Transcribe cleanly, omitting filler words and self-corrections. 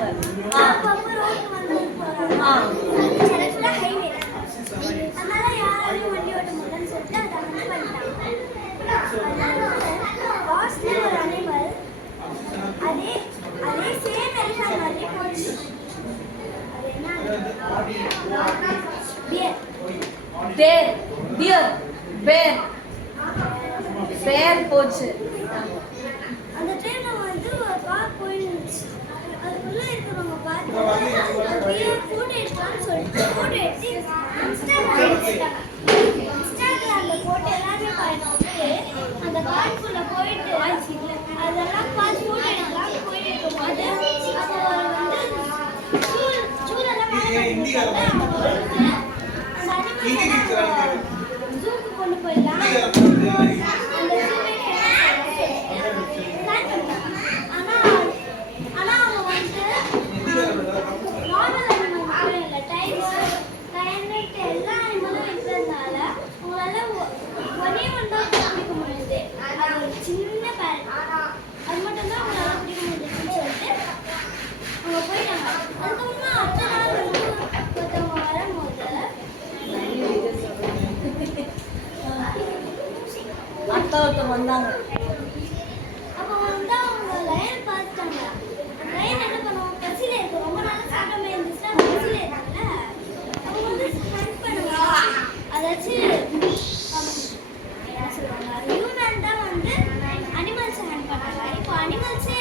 போறாங்க. அப்பப்ப ரோட்ல வந்து போறாங்க. கரெக்டா ஹைவே. அதனால யாராலையும் வண்டி ஓட்ட முடியலன்னு சொல்லிட்டு அதை வந்து பண்ணிட்டாங்க. லாஸ்ட்ல ஒரு அனிமல் அதே அதே சேம் எலிஃபண்ட் மாதிரி போச்சு. அது என்ன? பியர். தேர், டியர், பேர், பேர் போச்சு. அந்த டைம்ல வந்து ஒரு கார் போயிடுச்சு. அதுக்குள்ள இருக்கிறவங்க பார்த்து பியர் ஃபோட்டோ எடுக்கலாம்னு சொல்லிட்டு ஃபோட்டோ எடுத்து இன்ஸ்டாகிராம்ல போட்டு எல்லாரும் பார்த்துட்டு அந்த காருக்குள்ள போயிட்டு அதெல்லாம் பார்த்து ஃபோட்டோ எடுக்கலாம் போயிட்டு இருக்கும்போது அது வந்து சூழலாம் ஜூக்கு கொண்டு போயிடலாம். அந்த ஆனா அவங்க வந்து நார்மல் அனிமல் மட்டும் இல்லை, டைகர், லைனட் எல்லா அனிமலும் இருக்கிறதுனால உங்களால ஒரே ஒன்று தான் பிடிக்க முடியுது. அது ஒரு சின்ன பேரட், அது மட்டும் தான் உங்களால பிடிக்க முடியுதுன்னு சொல்லிட்டு அவங்க போயிட்டாங்க. அதுக்கப்புறமா அடுத்த நாள் வந்து ஒருத்தவங்க வரும்போது அக்கா ஒருத்தவங்க வந்தாங்க. அப்போ வந்து அவங்க லயன் பார்த்துட்டாங்க. லயன் என்ன பண்ணுவாங்க, பசியில இருக்கு, ரொம்ப நாள் சாப்பிடாம இருந்துச்சுன்னா பசியில இருக்குல்ல, அவங்க வந்து ஹண்ட் பண்ணுவாங்க. அதாச்சும் என்ன சொல்லுவாங்க, ஹியூமன் தான் வந்து அனிமல்ஸை ஹண்ட் பண்ணாங்க. இப்போ அனிமல்ஸே